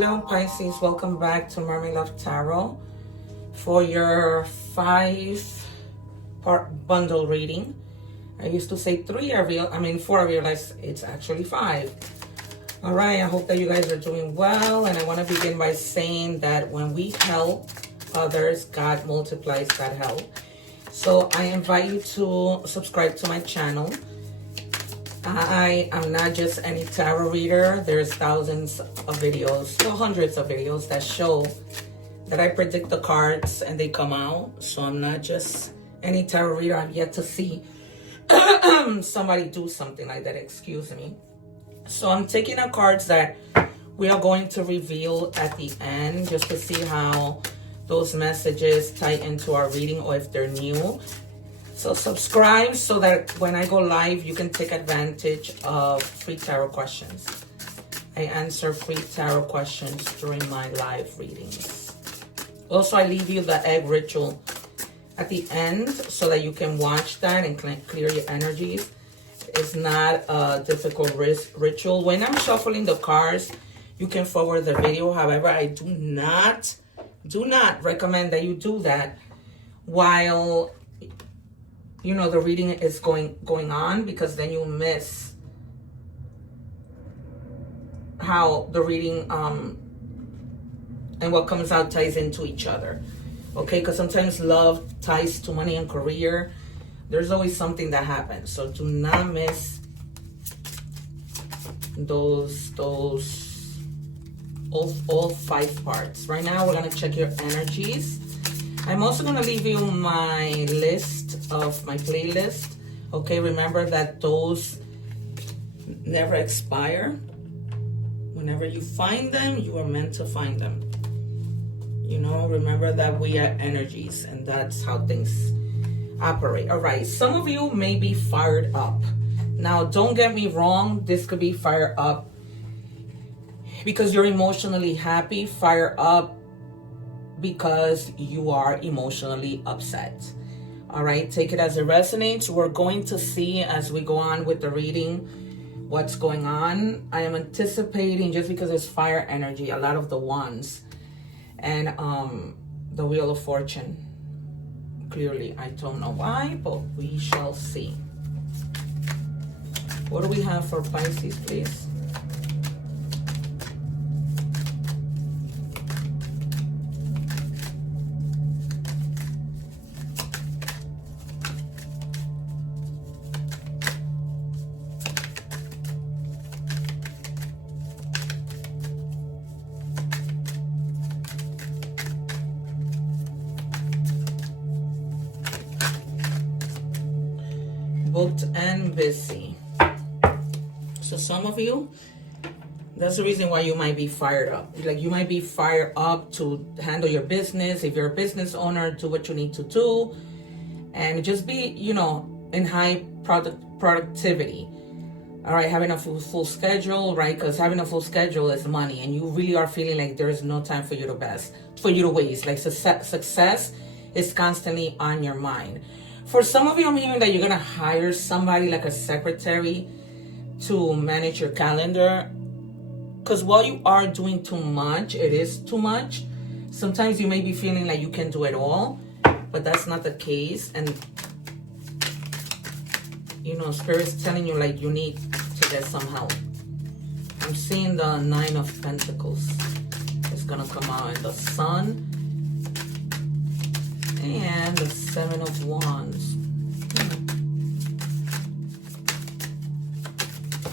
Hello Pisces, welcome back to Mermaid Love Tarot for your 5-part bundle reading. I used to say 4, I realized it's actually 5. All right, I hope that you guys are doing well, and I want to begin by saying that when we help others, God multiplies that help. So I invite you to subscribe to my channel. I am not just any tarot reader. There's thousands of videos, hundreds of videos that show that I predict the cards and they come out. So I'm not just any tarot reader. I've yet to see somebody do something like that, excuse me. So I'm taking the cards that we are going to reveal at the end just to see how those messages tie into our reading or if they're new. So subscribe so that when I go live, you can take advantage of free tarot questions. I answer free tarot questions during my live readings. Also, I leave you the egg ritual at the end so that you can watch that and clear your energies. It's not a difficult ritual. When I'm shuffling the cards, you can forward the video. However, I do not recommend that you do that while the reading is going on, because then you miss how the reading and what comes out ties into each other. Okay, because sometimes love ties to money and career. There's always something that happens, so do not miss those all 5 parts. Right now we're gonna check your energies. I'm also gonna leave you my list of my playlist. Okay, remember that those never expire. Whenever you find them, you are meant to find them. Remember that we are energies, and that's how things operate. All right, some of you may be fired up. Now, don't get me wrong, this could be fired up because you're emotionally happy, fire up because you are emotionally upset. All right, take it as it resonates. We're going to see as we go on with the reading what's going on. I am anticipating, just because it's fire energy, a lot of the wands and the Wheel of Fortune. Clearly, I don't know why, but we shall see. What do we have for Pisces, please? Booked and busy. So some of you, that's the reason why you might be fired up. Like, you might be fired up to handle your business. If you're a business owner, do what you need to do and just be, in high productivity. All right, having a full schedule, right? Because having a full schedule is money, and you really are feeling like there is no time for you to waste. Like, success is constantly on your mind. For some of you, I'm hearing that you're going to hire somebody like a secretary to manage your calendar. Because while you are doing too much, it is too much. Sometimes you may be feeling like you can do it all, but that's not the case. And, Spirit's telling you, like, you need to get some help. I'm seeing the 9 of Pentacles. It's going to come out, and the Sun. And the 7 of Wands.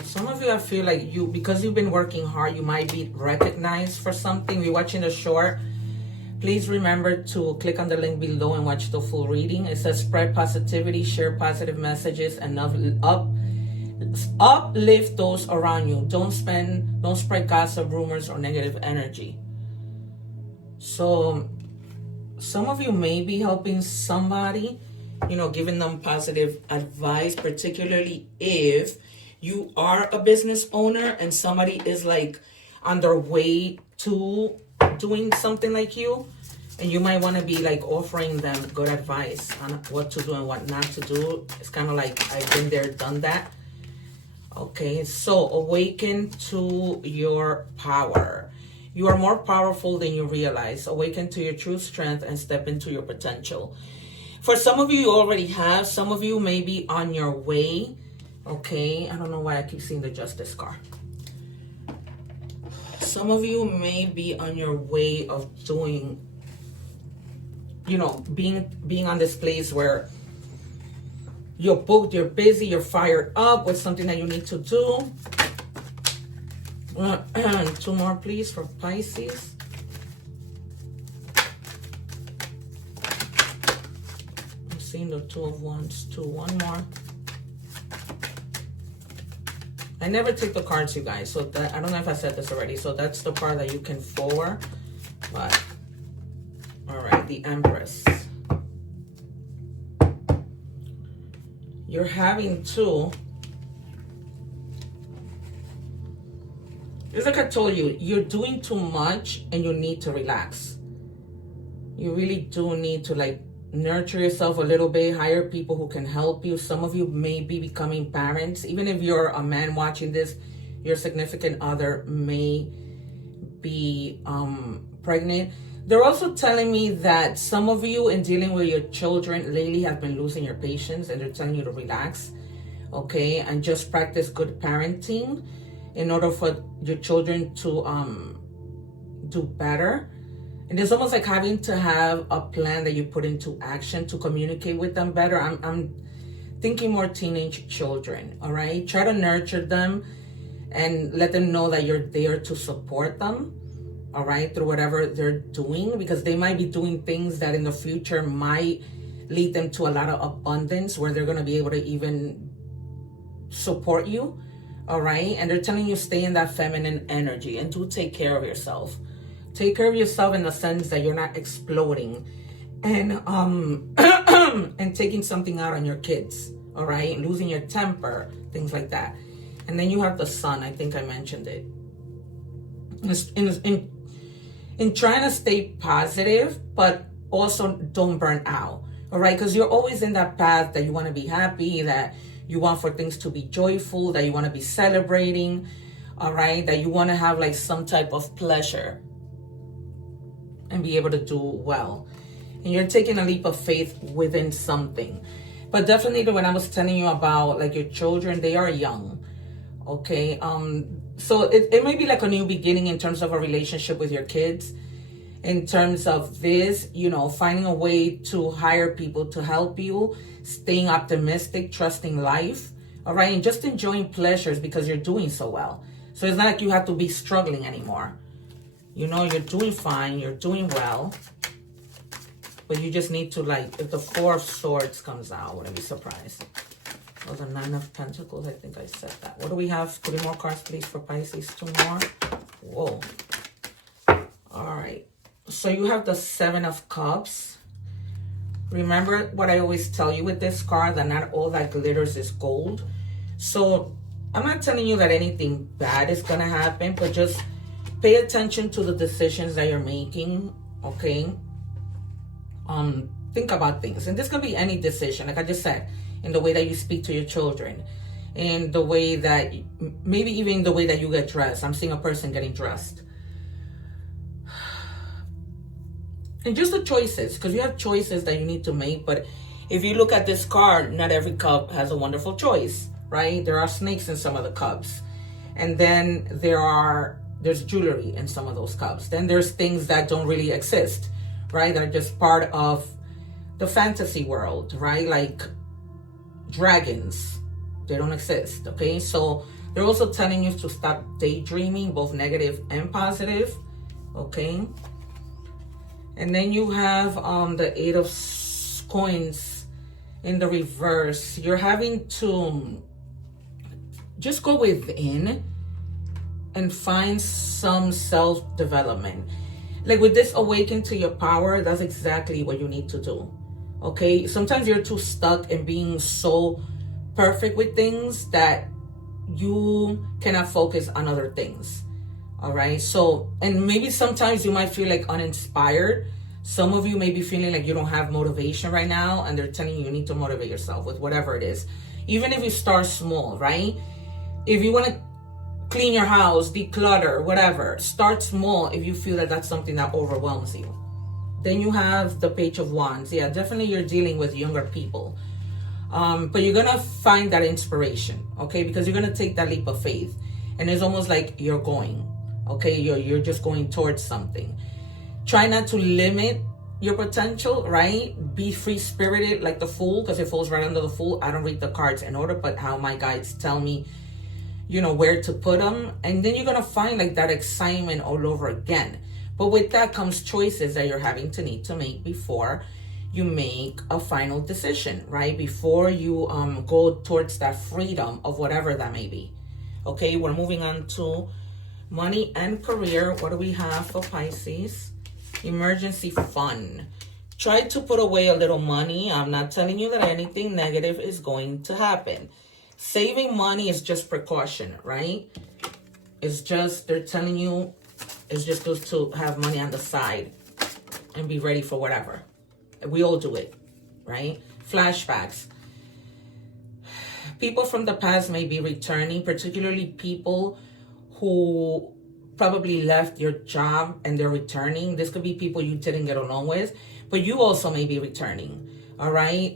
Some of you, I feel like because you've been working hard, you might be recognized for something. You're watching the short. Please remember to click on the link below and watch the full reading. It says spread positivity, share positive messages, and uplift those around you. Don't spread gossip, rumors, or negative energy. So some of you may be helping somebody, giving them positive advice, particularly if you are a business owner and somebody is like on their way to doing something like you, and you might want to be like offering them good advice on what to do and what not to do. It's kind of like, I've been there, done that. Okay, so awaken to your power. You are more powerful than you realize. Awaken to your true strength and step into your potential. For some of you, you already have. Some of you may be on your way. Okay, I don't know why I keep seeing the Justice card. Some of you may be on your way of doing, you know, being on this place where you're booked, you're busy, you're fired up with something that you need to do. 2 more, please, for Pisces. I'm seeing the 2 of Wands, 2. 1 more. I never take the cards, you guys, so that, I don't know if I said this already, so that's the part that you can forward, but, all right, the Empress. You're having to, it's like I told you, you're doing too much and you need to relax. You really do need to like nurture yourself a little bit, hire people who can help you. Some of you may be becoming parents. Even if you're a man watching this, your significant other may be pregnant. They're also telling me that some of you in dealing with your children lately have been losing your patience, and they're telling you to relax, okay, and just practice good parenting in order for your children to do better. And it's almost like having to have a plan that you put into action to communicate with them better. I'm thinking more teenage children, all right? Try to nurture them and let them know that you're there to support them, all right, through whatever they're doing, because they might be doing things that in the future might lead them to a lot of abundance where they're going to be able to even support you, all right? And they're telling you stay in that feminine energy and do take care of yourself. Take care of yourself in the sense that you're not exploding and and taking something out on your kids, all right? Losing your temper, things like that. And then you have the Sun. I think I mentioned it. In trying to stay positive, but also don't burn out, all right? Because you're always in that path that you want to be happy, that you want for things to be joyful, that you want to be celebrating, all right? That you want to have like some type of pleasure and be able to do well. And you're taking a leap of faith within something. But definitely when I was telling you about like your children, they are young, okay? So it may be like a new beginning in terms of a relationship with your kids. In terms of this, you know, finding a way to hire people to help you, staying optimistic, trusting life, all right? And just enjoying pleasures because you're doing so well. So it's not like you have to be struggling anymore. You know, you're doing fine, you're doing well, but you just need to, like, if the 4 of Swords comes out, I wouldn't be surprised. Oh, the 9 of Pentacles, I think I said that. What do we have? 3 more cards, please, for Pisces. 2 more. Whoa. All right. So you have the 7 of Cups. Remember what I always tell you with this card, that not all that glitters is gold. So I'm not telling you that anything bad is going to happen, but just pay attention to the decisions that you're making, okay? Think about things. And this could be any decision, like I just said, in the way that you speak to your children, in the way that, maybe even the way that you get dressed. I'm seeing a person getting dressed. And just the choices, because you have choices that you need to make. But if you look at this card, not every cup has a wonderful choice, right? There are snakes in some of the cups. And then there's jewelry in some of those cups. Then there's things that don't really exist, right? That are just part of the fantasy world, right? Like dragons, they don't exist, okay? So they're also telling you to stop daydreaming, both negative and positive, okay? And then you have the 8 of Coins in the reverse. You're having to just go within and find some self-development. Like with this awaken to your power, that's exactly what you need to do, okay? Sometimes you're too stuck in being so perfect with things that you cannot focus on other things, all right? So, and maybe sometimes you might feel like uninspired. Some of you may be feeling like you don't have motivation right now, and they're telling you you need to motivate yourself with whatever it is. Even if you start small, right? If you want to clean your house, declutter, whatever. Start small if you feel that that's something that overwhelms you. Then you have the Page of Wands. Yeah, definitely you're dealing with younger people. But you're going to find that inspiration, okay? Because you're going to take that leap of faith. And it's almost like you're going, okay? You're just going towards something. Try not to limit your potential, right? Be free-spirited like the Fool, because it falls right under the Fool. I don't read the cards in order, but how my guides tell me, you know, where to put them. And then you're going to find like that excitement all over again. But with that comes choices that you're having to need to make before you make a final decision, right? Before you go towards that freedom of whatever that may be. Okay, we're moving on to money and career. What do we have for Pisces? Emergency fund. Try to put away a little money. I'm not telling you that anything negative is going to happen. Saving money is just precaution, right? It's just, they're telling you, it's just good to have money on the side and be ready for whatever. We all do it, right? Flashbacks. People from the past may be returning, particularly people who probably left your job and they're returning. This could be people you didn't get along with, but you also may be returning, all right?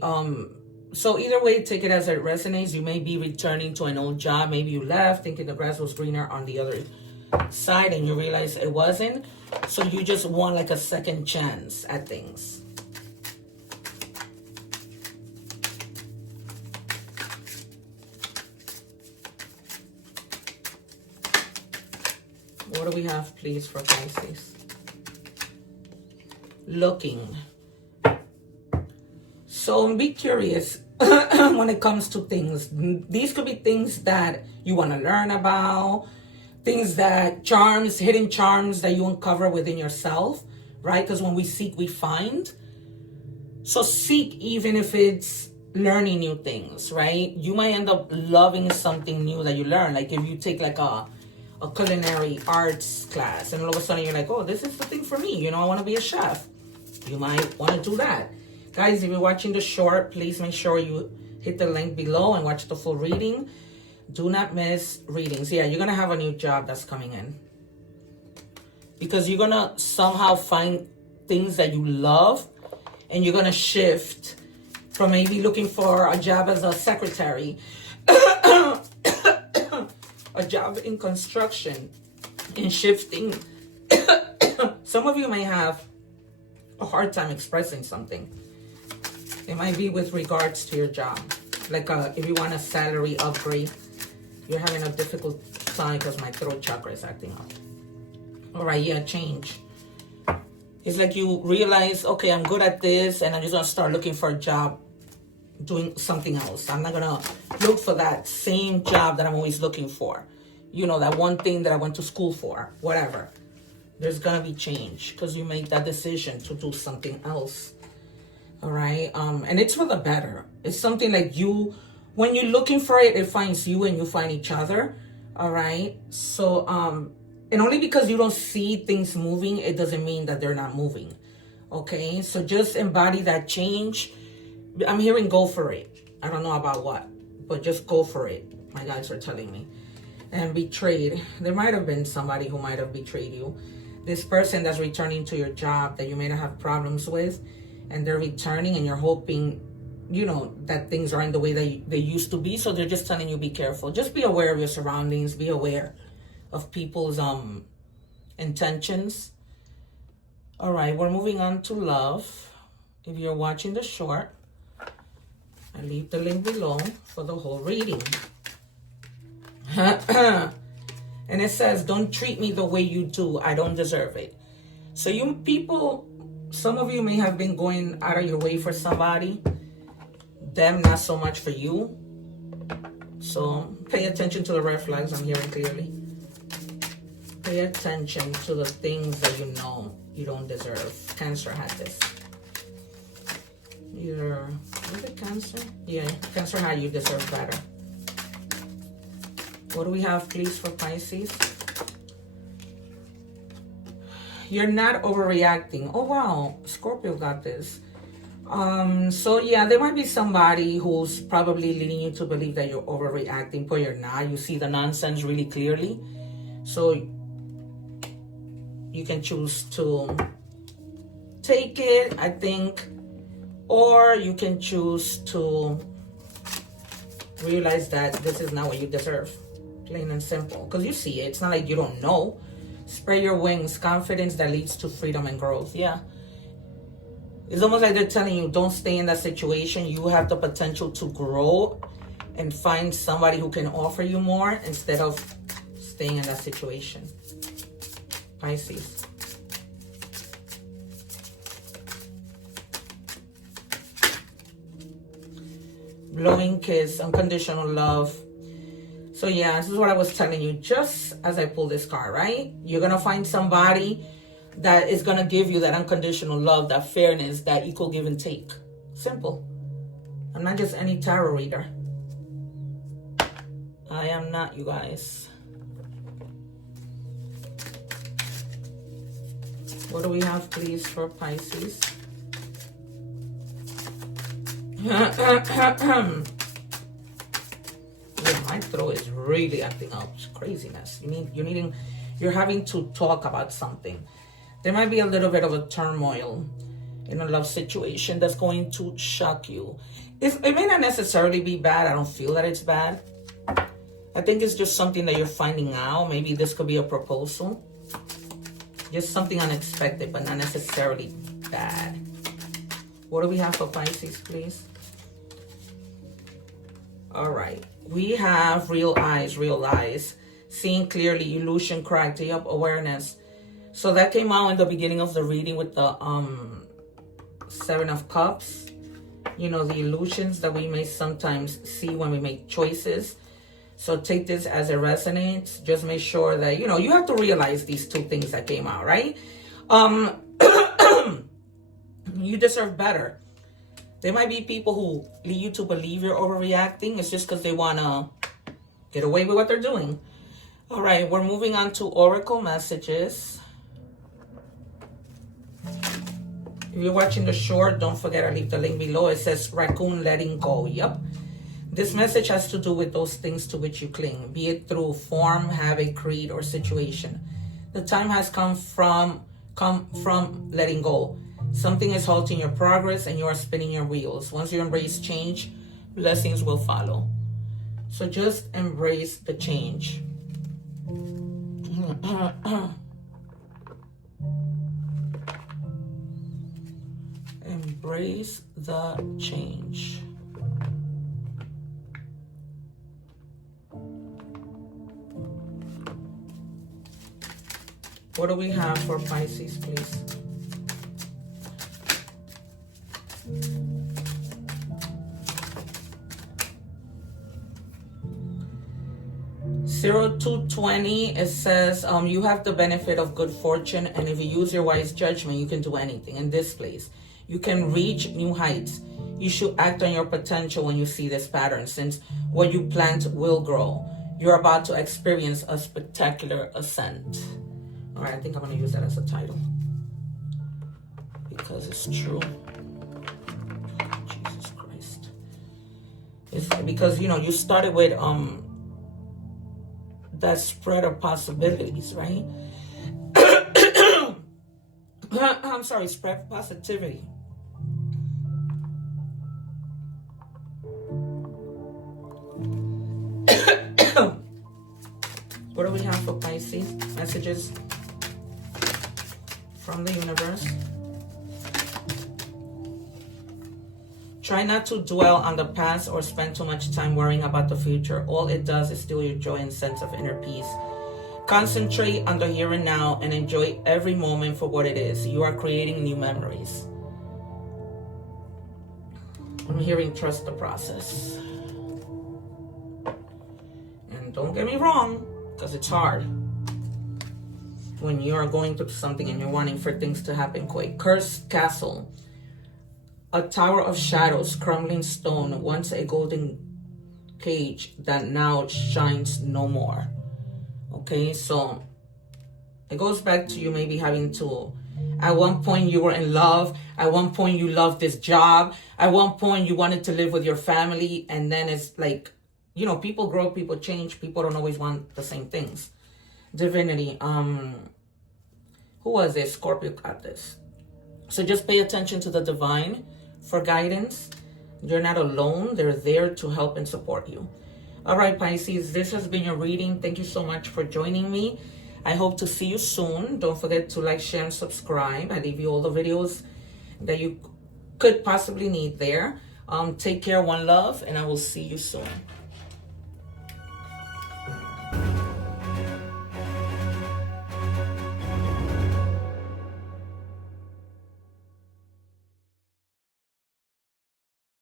So either way, take it as it resonates. You may be returning to an old job. Maybe you left thinking the grass was greener on the other side and you realize it wasn't. So you just want like a second chance at things. What do we have, please, for Pisces? Looking. So be curious when it comes to things. These could be things that you want to learn about, things that charms, hidden charms that you uncover within yourself, right? Because when we seek, we find. So seek even if it's learning new things, right? You might end up loving something new that you learn. Like if you take like a culinary arts class and all of a sudden you're like, oh, this is the thing for me. You know, I want to be a chef. You might want to do that. Guys, if you're watching the short, please make sure you hit the link below and watch the full reading. Do not miss readings. Yeah, you're going to have a new job that's coming in. Because you're going to somehow find things that you love. And you're going to shift from maybe looking for a job as a secretary. A job in construction. And shifting. Some of you may have a hard time expressing something. It might be with regards to your job. Like if you want a salary upgrade, you're having a difficult time because my throat chakra is acting up. All right, yeah, change. It's like you realize, okay, I'm good at this, and I'm just going to start looking for a job doing something else. I'm not going to look for that same job that I'm always looking for. You know, that one thing that I went to school for, whatever. There's going to be change because you make that decision to do something else. All right. And it's for the better. It's something like you, when you're looking for it, it finds you and you find each other. All right. So, and only because you don't see things moving, it doesn't mean that they're not moving. Okay. So just embody that change. I'm hearing go for it. I don't know about what, but just go for it. My guys are telling me. And betrayed. There might have been somebody who might have betrayed you. This person that's returning to your job that you may not have problems with, and they're returning and you're hoping, you know, that things are in the way that they used to be. So they're just telling you, be careful. Just be aware of your surroundings. Be aware of people's intentions. All right, we're moving on to love. If you're watching the short, I leave the link below for the whole reading. And it says, don't treat me the way you do. I don't deserve it. So you people, some of you may have been going out of your way for somebody. Them, not so much for you. So pay attention to the red flags. I'm hearing clearly. Pay attention to the things that you know you don't deserve. Cancer had this. Either, was it Cancer? Yeah, Cancer had you deserve better. What do we have, please, for Pisces? You're not overreacting. Oh, wow. Scorpio got this. So yeah, there might be somebody who's probably leading you to believe that you're overreacting, but you're not. You see the nonsense really clearly. So you can choose to take it, I think, or you can choose to realize that this is not what you deserve. Plain and simple. Because you see it. It's not like you don't know. Spread your wings. Confidence that leads to freedom and growth. Yeah. It's almost like they're telling you, don't stay in that situation. You have the potential to grow and find somebody who can offer you more instead of staying in that situation. Pisces. Blowing kiss, unconditional love. So yeah, this is what I was telling you just as I pull this card, right? You're going to find somebody that is going to give you that unconditional love, that fairness, that equal give and take. Simple. I'm not just any tarot reader. I am not, you guys. What do we have, please, for Pisces? Yeah, my throat is really acting up. It's craziness. You're having to talk about something. There might be a little bit of a turmoil in a love situation that's going to shock you. It may not necessarily be bad. I don't feel that it's bad. I think it's just something that you're finding out. Maybe this could be a proposal. Just something unexpected, but not necessarily bad. What do we have for Pisces, please? All right. We have real eyes. Seeing clearly, illusion, cracked, up awareness. So that came out in the beginning of the reading with the Seven of Cups. You know, the illusions that we may sometimes see when we make choices. So take this as it resonates. Just make sure that, you know, you have to realize these two things that came out, right? You deserve better. There might be people who lead you to believe you're overreacting. It's just because they want to get away with what they're doing. All right, we're moving on to Oracle messages. If you're watching the short, don't forget I leave the link below. It says raccoon letting go. Yep. This message has to do with those things to which you cling, be it through form, habit, creed, or situation. The time has come from letting go. Something is halting your progress and you are spinning your wheels. Once you embrace change, blessings will follow. So just embrace the change. Embrace the change. What do we have for Pisces, please? Zero to 20, it says you have the benefit of good fortune, and if you use your wise judgment, you can do anything. In this place, you can reach new heights. You should act on your potential when you see this pattern, since what you plant will grow. You're about to experience a spectacular ascent. All right, I think I'm going to use that as a title because it's true. Jesus Christ. It's because, you know, you started with that spread of possibilities, right? I'm sorry, spread positivity. What do we have for Pisces? Messages from the universe. Try not to dwell on the past or spend too much time worrying about the future. All it does is steal your joy and sense of inner peace. Concentrate on the here and now and enjoy every moment for what it is. You are creating new memories. I'm hearing trust the process. And don't get me wrong, because it's hard when you're going through something and you're wanting for things to happen quick. Cursed castle. A tower of shadows, crumbling stone, once a golden cage that now shines no more. Okay, so it goes back to you maybe having to At one point you were in love. At one point you loved this job. At one point you wanted to live with your family. And then it's like, you know, people grow, people change. People don't always want the same things. Divinity. Who was this? Scorpio got this. So just pay attention to the divine for guidance. You're not alone. They're there to help and support you. All right, Pisces, this has been your reading. Thank you so much for joining me. I hope to see you soon. Don't forget to like, share, and subscribe. I leave you all the videos that you could possibly need there. Take care, one love, and I will see you soon.